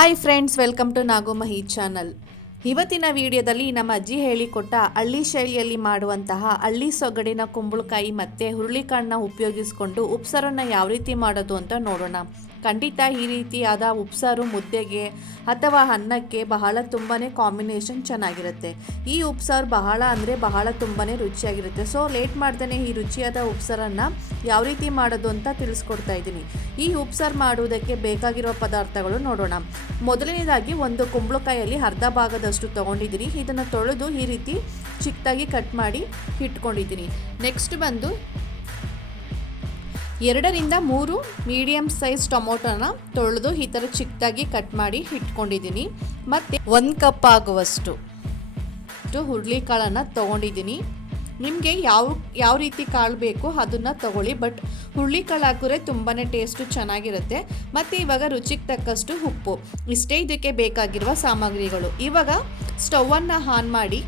Hi friends welcome to Nagomahi channel ಇವತ್ತಿನ ವಿಡಿಯೋದಲ್ಲಿ ನಮ್ಮ ಅಜ್ಜಿ ಹೇಳಿಕೊಟ್ಟ ಹಳ್ಳಿ ಶೈಲಿಯಲ್ಲಿ ಮಾಡುವಂತಹ ಹಳ್ಳಿ ಸೊಗಡಿನ ಕುಂಬಳಕಾಯಿ ಮತ್ತು ಹುರುಳಿಕಾಳನ್ನ ಉಪಯೋಗಿಸ್ಕೊಂಡು ಉಪ್ಸಾರನ್ನು ಯಾವ ರೀತಿ ಮಾಡೋದು ಅಂತ ನೋಡೋಣ. ಖಂಡಿತ ಈ ರೀತಿಯಾದ ಉಪ್ಸಾರು ಮುದ್ದೆಗೆ ಅಥವಾ ಅನ್ನಕ್ಕೆ ಬಹಳ ತುಂಬಾ ಕಾಂಬಿನೇಷನ್ ಚೆನ್ನಾಗಿರುತ್ತೆ. ಈ ಉಪ್ಸಾರು ಬಹಳ ಅಂದರೆ ಬಹಳ ತುಂಬಾ ರುಚಿಯಾಗಿರುತ್ತೆ. ಸೊ ಲೇಟ್ ಮಾಡ್ದೇ ಈ ರುಚಿಯಾದ ಉಪ್ಸಾರನ್ನು ಯಾವ ರೀತಿ ಮಾಡೋದು ಅಂತ ತಿಳಿಸ್ಕೊಡ್ತಾ ಇದ್ದೀನಿ. ಈ ಉಪ್ಸಾರು ಮಾಡುವುದಕ್ಕೆ ಬೇಕಾಗಿರೋ ಪದಾರ್ಥಗಳು ನೋಡೋಣ. ಮೊದಲನೇದಾಗಿ ಒಂದು ಕುಂಬಳಕಾಯಲ್ಲಿ ಅರ್ಧ ಭಾಗದಷ್ಟು ತೊಗೊಂಡಿದ್ದೀನಿ. ಇದನ್ನು ತೊಳೆದು ಈ ರೀತಿ ಚಿಕ್ಕದಾಗಿ ಕಟ್ ಮಾಡಿ ಇಟ್ಕೊಂಡಿದ್ದೀನಿ. ನೆಕ್ಸ್ಟ್ ಬಂದು ಎರಡರಿಂದ ಮೂರು ಮೀಡಿಯಮ್ ಸೈಜ್ ಟೊಮೊಟೊನ ತೊಳೆದು ಈ ಥರ ಚಿಕ್ಕದಾಗಿ ಕಟ್ ಮಾಡಿ ಇಟ್ಕೊಂಡಿದ್ದೀನಿ. ಮತ್ತು ಒಂದು ಕಪ್ ಆಗುವಷ್ಟು ಹುರುಳಿಕಾಳನ್ನು ತೊಗೊಂಡಿದ್ದೀನಿ. ನಿಮಗೆ ಯಾವ ಯಾವ ರೀತಿ ಕಾಳು ಬೇಕು ಅದನ್ನು ತಗೊಳ್ಳಿ. ಬಟ್ ಹುರುಳಿಕಾಳು ಹಾಕಿದ್ರೆ ತುಂಬಾ ಟೇಸ್ಟು ಚೆನ್ನಾಗಿರುತ್ತೆ. ಮತ್ತು ಇವಾಗ ರುಚಿಗೆ ತಕ್ಕಷ್ಟು ಉಪ್ಪು. ಇಷ್ಟೇ ಇದಕ್ಕೆ ಬೇಕಾಗಿರುವ ಸಾಮಗ್ರಿಗಳು. ಇವಾಗ ಸ್ಟವನ್ನು ಆನ್ ಮಾಡಿ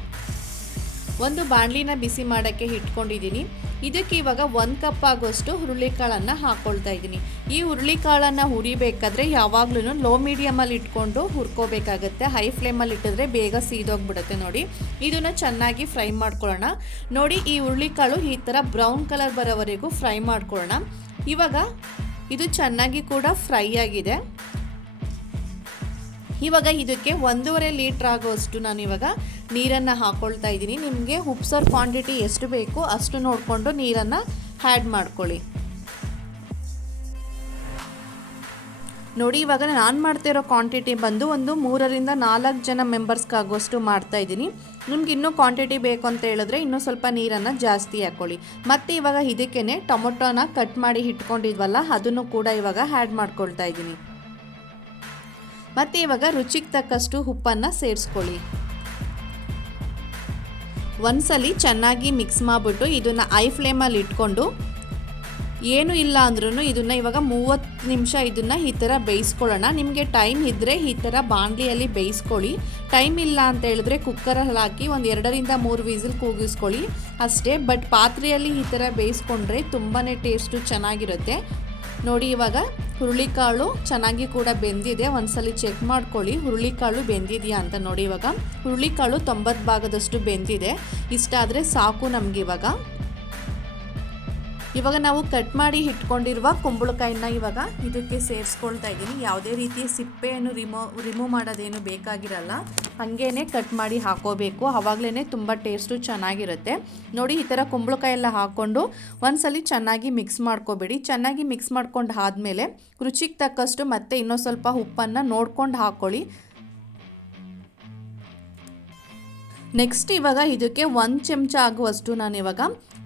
ಒಂದು ಬಾಣಲಿನ ಬಿಸಿ ಮಾಡೋಕ್ಕೆ ಇಟ್ಕೊಂಡಿದ್ದೀನಿ. ಇದಕ್ಕೆ ಇವಾಗ ಒಂದು ಕಪ್ ಆಗುವಷ್ಟು ಹುರುಳಿಕಾಳನ್ನು ಹಾಕ್ಕೊಳ್ತಾ ಇದ್ದೀನಿ. ಈ ಹುರುಳಿಕಾಳನ್ನು ಹುರಿಬೇಕಾದ್ರೆ ಯಾವಾಗಲೂ ಲೋ ಮೀಡಿಯಮಲ್ಲಿ ಇಟ್ಕೊಂಡು ಹುರ್ಕೋಬೇಕಾಗತ್ತೆ. ಹೈ ಫ್ಲೇಮಲ್ಲಿ ಇಟ್ಟಿದ್ರೆ ಬೇಗ ಸೀದೋಗ್ಬಿಡುತ್ತೆ ನೋಡಿ. ಇದನ್ನು ಚೆನ್ನಾಗಿ ಫ್ರೈ ಮಾಡ್ಕೊಳ್ಳೋಣ. ನೋಡಿ, ಈ ಹುರುಳಿಕಾಳು ಈ ಥರ ಬ್ರೌನ್ ಕಲರ್ ಬರೋವರೆಗೂ ಫ್ರೈ ಮಾಡ್ಕೊಳ್ಳೋಣ. ಇವಾಗ ಇದು ಚೆನ್ನಾಗಿ ಕೂಡ ಫ್ರೈ ಆಗಿದೆ. ಇವಾಗ ಇದಕ್ಕೆ ಒಂದೂವರೆ ಲೀಟ್ರ್ ಆಗೋಷ್ಟು ನಾನು ಇವಾಗ ನೀರನ್ನು ಹಾಕ್ಕೊಳ್ತಾ ಇದ್ದೀನಿ. ನಿಮಗೆ ಉಪ್ಸರ್ ಕ್ವಾಂಟಿಟಿ ಎಷ್ಟು ಬೇಕು ಅಷ್ಟು ನೋಡಿಕೊಂಡು ನೀರನ್ನು ಆ್ಯಡ್ ಮಾಡ್ಕೊಳ್ಳಿ. ನೋಡಿ, ಇವಾಗ ನಾನು ಮಾಡ್ತಿರೋ ಕ್ವಾಂಟಿಟಿ ಬಂದು ಒಂದು ಮೂರರಿಂದ ನಾಲ್ಕು ಜನ ಮೆಂಬರ್ಸ್ಗಾಗುವಷ್ಟು ಮಾಡ್ತಾ ಇದ್ದೀನಿ. ನಿಮ್ಗೆ ಇನ್ನೂ ಕ್ವಾಂಟಿಟಿ ಬೇಕು ಅಂತ ಹೇಳಿದ್ರೆ ಇನ್ನೂ ಸ್ವಲ್ಪ ನೀರನ್ನು ಜಾಸ್ತಿ ಹಾಕ್ಕೊಳ್ಳಿ ಮತ್ತು ಇವಾಗ ಇದಕ್ಕೇ ಟೊಮೊಟೊನ ಕಟ್ ಮಾಡಿ ಇಟ್ಕೊಂಡಿದ್ವಲ್ಲ, ಅದನ್ನು ಕೂಡ ಇವಾಗ ಆ್ಯಡ್ ಮಾಡ್ಕೊಳ್ತಾ ಇದ್ದೀನಿ. ಮತ್ತು ಇವಾಗ ರುಚಿಗೆ ತಕ್ಕಷ್ಟು ಉಪ್ಪನ್ನು ಸೇರಿಸ್ಕೊಳ್ಳಿ. ಒಂದ್ಸಲಿ ಚೆನ್ನಾಗಿ ಮಿಕ್ಸ್ ಮಾಡಿಬಿಟ್ಟು ಇದನ್ನು ಐ ಫ್ಲೇಮಲ್ಲಿ ಇಟ್ಕೊಂಡು ಏನು ಇಲ್ಲ ಅಂದ್ರೂ ಇದನ್ನು ಇವಾಗ ಮೂವತ್ತು ನಿಮಿಷ ಇದನ್ನು ಈ ಥರ ಬೇಯಿಸ್ಕೊಳ್ಳೋಣ. ನಿಮಗೆ ಟೈಮ್ ಇದ್ದರೆ ಈ ಥರ ಬಾಣಲಿಯಲ್ಲಿ ಬೇಯಿಸ್ಕೊಳ್ಳಿ. ಟೈಮ್ ಇಲ್ಲ ಅಂತ ಹೇಳಿದ್ರೆ ಕುಕ್ಕರಲ್ಲಿ ಹಾಕಿ ಒಂದು ಎರಡರಿಂದ ಮೂರು ವಿಸಿಲ್ ಕೂಗಿಸ್ಕೊಳ್ಳಿ. ಅಷ್ಟೇ, ಬಟ್ ಪಾತ್ರೆಯಲ್ಲಿ ಈ ಥರ ಬೇಯಿಸ್ಕೊಂಡ್ರೆ ತುಂಬಾ ಟೇಸ್ಟು ಚೆನ್ನಾಗಿರುತ್ತೆ. ನೋಡಿ ಇವಾಗ ಹುರುಳಿಕಾಳು ಚೆನ್ನಾಗಿ ಕೂಡ ಬೆಂದಿದೆ. ಒಂದ್ಸಲಿ ಚೆಕ್ ಮಾಡ್ಕೊಳ್ಳಿ. ಹುರುಳಿಕಾಳು ಬೆಂದಿದೆಯಾ ಅಂತ ನೋಡಿ ಇವಾಗ. ಹುರುಳಿಕಾಳು ತೊಂಬತ್ತು ಭಾಗದಷ್ಟು ಬೆಂದಿದೆ. ಇಷ್ಟ ಆದರೆ ಸಾಕು ನಮ್ಗೆ ಇವಾಗ ನಾವು ಕಟ್ ಮಾಡಿ ಇಟ್ಕೊಂಡಿರುವ ಕುಂಬಳಕಾಯಿನ ಇವಾಗ ಇದಕ್ಕೆ ಸೇರಿಸ್ಕೊಳ್ತಾ ಇದ್ದೀನಿ. ಯಾವುದೇ ರೀತಿಯ ಸಿಪ್ಪೆಯನ್ನು ರಿಮೂವ್ ರಿಮೂವ್ ಮಾಡೋದೇನು ಬೇಕಾಗಿರಲ್ಲ. ಹಾಗೇನೆ ಕಟ್ ಮಾಡಿ ಹಾಕೋಬೇಕು. ಆವಾಗಲೇ ತುಂಬ ಟೇಸ್ಟು ಚೆನ್ನಾಗಿರುತ್ತೆ. ನೋಡಿ, ಈ ಥರ ಕುಂಬಳಕಾಯಿ ಎಲ್ಲ ಹಾಕ್ಕೊಂಡು ಒಂದ್ಸಲಿ ಚೆನ್ನಾಗಿ ಮಿಕ್ಸ್ ಮಾಡ್ಕೋಬೇಡಿ. ಚೆನ್ನಾಗಿ ಮಿಕ್ಸ್ ಮಾಡ್ಕೊಂಡು ಆದಮೇಲೆ ರುಚಿಗೆ ತಕ್ಕಷ್ಟು ಮತ್ತೆ ಇನ್ನೊಂದು ಸ್ವಲ್ಪ ಉಪ್ಪನ್ನು ನೋಡ್ಕೊಂಡು ಹಾಕ್ಕೊಳ್ಳಿ ನೆಕ್ಸ್ಟ್ ಇವಾಗ ಇದಕ್ಕೆ ಒಂದು ಚಮಚ ಆಗುವಷ್ಟು ನಾನು ಇವಾಗ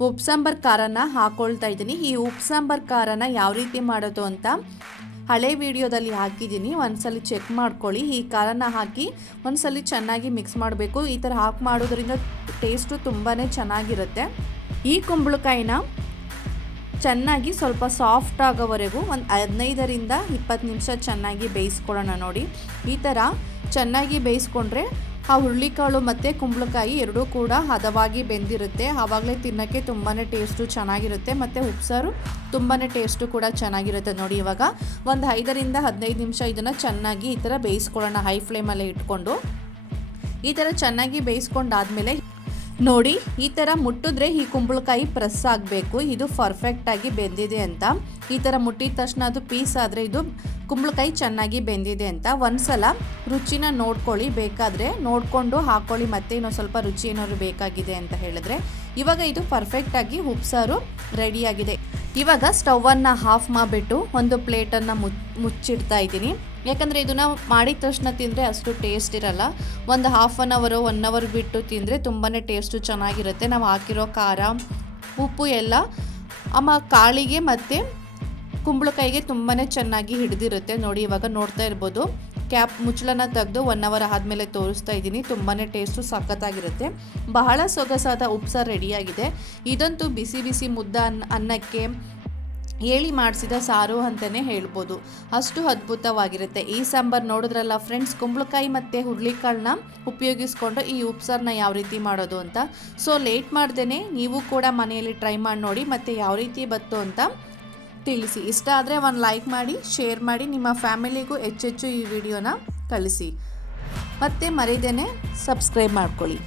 ಉಪ್ಪು ಸಾಂಬಾರ್ ಖಾರನ ಹಾಕ್ಕೊಳ್ತಾ ಇದ್ದೀನಿ. ಈ ಉಪ್ಪು ಸಾಂಬಾರ್ ಖಾರನ ಯಾವ ರೀತಿ ಮಾಡೋದು ಅಂತ ಹಳೆ ವಿಡಿಯೋದಲ್ಲಿ ಹಾಕಿದ್ದೀನಿ. ಒಂದ್ಸಲಿ ಚೆಕ್ ಮಾಡ್ಕೊಳ್ಳಿ. ಈ ಖಾರನ ಹಾಕಿ ಒಂದ್ಸಲಿ ಚೆನ್ನಾಗಿ ಮಿಕ್ಸ್ ಮಾಡಬೇಕು. ಈ ಥರ ಹಾಕಿ ಮಾಡೋದ್ರಿಂದ ಟೇಸ್ಟು ತುಂಬಾ ಚೆನ್ನಾಗಿರುತ್ತೆ. ಈ ಕುಂಬಳಕಾಯಿನ ಚೆನ್ನಾಗಿ ಸ್ವಲ್ಪ ಸಾಫ್ಟ್ ಆಗೋವರೆಗೂ ಒಂದು ಹದಿನೈದರಿಂದ ಇಪ್ಪತ್ತು ನಿಮಿಷ ಚೆನ್ನಾಗಿ ಬೇಯಿಸ್ಕೊಳ್ಳೋಣ ನೋಡಿ. ಈ ಥರ ಚೆನ್ನಾಗಿ ಬೇಯಿಸ್ಕೊಂಡ್ರೆ ಆ ಹುರುಳಿಕಾಳು ಮತ್ತು ಕುಂಬಳಕಾಯಿ ಎರಡೂ ಕೂಡ ಹದವಾಗಿ ಬೆಂದಿರುತ್ತೆ. ಆವಾಗಲೇ ತಿನ್ನೋಕ್ಕೆ ತುಂಬಾ ಟೇಸ್ಟು ಚೆನ್ನಾಗಿರುತ್ತೆ ಮತ್ತು ಉಪ್ಸಾರು ತುಂಬಾ ಟೇಸ್ಟು ಕೂಡ ಚೆನ್ನಾಗಿರುತ್ತೆ ನೋಡಿ ಇವಾಗ. ಒಂದು ಐದರಿಂದ ಹದಿನೈದು ನಿಮಿಷ ಇದನ್ನು ಚೆನ್ನಾಗಿ ಈ ಥರ ಬೇಯಿಸ್ಕೊಳ್ಳೋಣ. ಹೈ ಫ್ಲೇಮಲ್ಲೇ ಇಟ್ಕೊಂಡು ಈ ಥರ ಚೆನ್ನಾಗಿ ಬೇಯಿಸ್ಕೊಂಡಾದ್ಮೇಲೆ ನೋಡಿ, ಈ ಥರ ಮುಟ್ಟಿದ್ರೆ ಈ ಕುಂಬಳಕಾಯಿ ಪ್ರೆಸ್ ಆಗಬೇಕು. ಇದು ಪರ್ಫೆಕ್ಟಾಗಿ ಬೆಂದಿದೆ ಅಂತ. ಈ ಥರ ಮುಟ್ಟಿದ ತಕ್ಷಣ ಅದು ಪೀಸ್ ಆದರೆ ಇದು ಕುಂಬಳಕಾಯಿ ಚೆನ್ನಾಗಿ ಬೆಂದಿದೆ ಅಂತ. ಒಂದ್ಸಲ ರುಚಿನ ನೋಡ್ಕೊಳ್ಳಿ. ಬೇಕಾದರೆ ನೋಡಿಕೊಂಡು ಹಾಕ್ಕೊಳ್ಳಿ ಮತ್ತೆ ಇನ್ನೊಂದು ಸ್ವಲ್ಪ ರುಚಿ ಏನಾದ್ರು ಬೇಕಾಗಿದೆ ಅಂತ ಹೇಳಿದ್ರೆ. ಇವಾಗ ಇದು ಪರ್ಫೆಕ್ಟಾಗಿ ಉಪ್ಸಾರು ರೆಡಿಯಾಗಿದೆ ಇವಾಗ ಸ್ಟವನ್ನು ಹಾಫ್ ಮಾಡಿಬಿಟ್ಟು ಒಂದು ಪ್ಲೇಟನ್ನು ಮುಚ್ ಮುಚ್ಚಿಡ್ತಾ ಇದ್ದೀನಿ. ಯಾಕಂದರೆ ಇದನ್ನು ಮಾಡಿದ ತಕ್ಷಣ ತಿಂದರೆ ಅಷ್ಟು ಟೇಸ್ಟ್ ಇರಲ್ಲ. ಒಂದು ಹಾಫ್ ಆನ್ ಅವರು ಒನ್ ಅವರ್ ಬಿಟ್ಟು ತಿಂದರೆ ತುಂಬಾ ಟೇಸ್ಟು ಚೆನ್ನಾಗಿರುತ್ತೆ. ನಾವು ಹಾಕಿರೋ ಖಾರ, ಉಪ್ಪು ಎಲ್ಲ ಅಮ್ಮ ಕಾಳಿಗೆ ಮತ್ತು ಕುಂಬಳಕಾಯಿಗೆ ತುಂಬಾ ಚೆನ್ನಾಗಿ ಹಿಡಿದಿರುತ್ತೆ. ನೋಡಿ ಇವಾಗ ನೋಡ್ತಾ ಇರ್ಬೋದು. ಕ್ಯಾಪ್ ಮುಚ್ಚಳನ ತೆಗೆದು ಒನ್ ಅವರ್ ಆದಮೇಲೆ ತೋರಿಸ್ತಾ ಇದ್ದೀನಿ. ತುಂಬಾ ಟೇಸ್ಟು ಸಖತ್ತಾಗಿರುತ್ತೆ. ಬಹಳ ಸೊಗಸಾದ ಉಪ್ಸಾರು ರೆಡಿಯಾಗಿದೆ ಇದಂತೂ ಬಿಸಿ ಬಿಸಿ ಮುದ್ದ ಅನ್ನ, ಅನ್ನಕ್ಕೆ ಹೇಳಿ ಮಾಡಿಸಿದ ಸಾರು ಅಂತಲೇ ಹೇಳ್ಬೋದು. ಅಷ್ಟು ಅದ್ಭುತವಾಗಿರುತ್ತೆ. ಈ ಸಾಂಬಾರು ನೋಡಿದ್ರಲ್ಲ ಫ್ರೆಂಡ್ಸ್ ಕುಂಬಳಕಾಯಿ ಮತ್ತು ಹುರುಳಿಕಾಳನ್ನ ಉಪಯೋಗಿಸ್ಕೊಂಡು ಈ ಉಪ್ಸಾರನ್ನ ಯಾವ ರೀತಿ ಮಾಡೋದು ಅಂತ. ಸೊ ಲೇಟ್ ಮಾಡ್ದೇ ನೀವು ಕೂಡ ಮನೆಯಲ್ಲಿ ಟ್ರೈ ಮಾಡಿ ನೋಡಿ, ಮತ್ತು ಯಾವ ರೀತಿ ಬತ್ತು ಅಂತ ತಿಳಿಸಿ. ಇಷ್ಟ ಆದರೆ ಒಂದು ಲೈಕ್ ಮಾಡಿ ಶೇರ್ ಮಾಡಿ, ನಿಮ್ಮ ಫ್ಯಾಮಿಲಿಗೂ ಹೆಚ್ಚೆಚ್ಚು ಈ ವಿಡಿಯೋನ ಕಳಿಸಿ ಮತ್ತು ಮರಿದೇನೆ ಸಬ್ಸ್ಕ್ರೈಬ್ ಮಾಡ್ಕೊಳ್ಳಿ.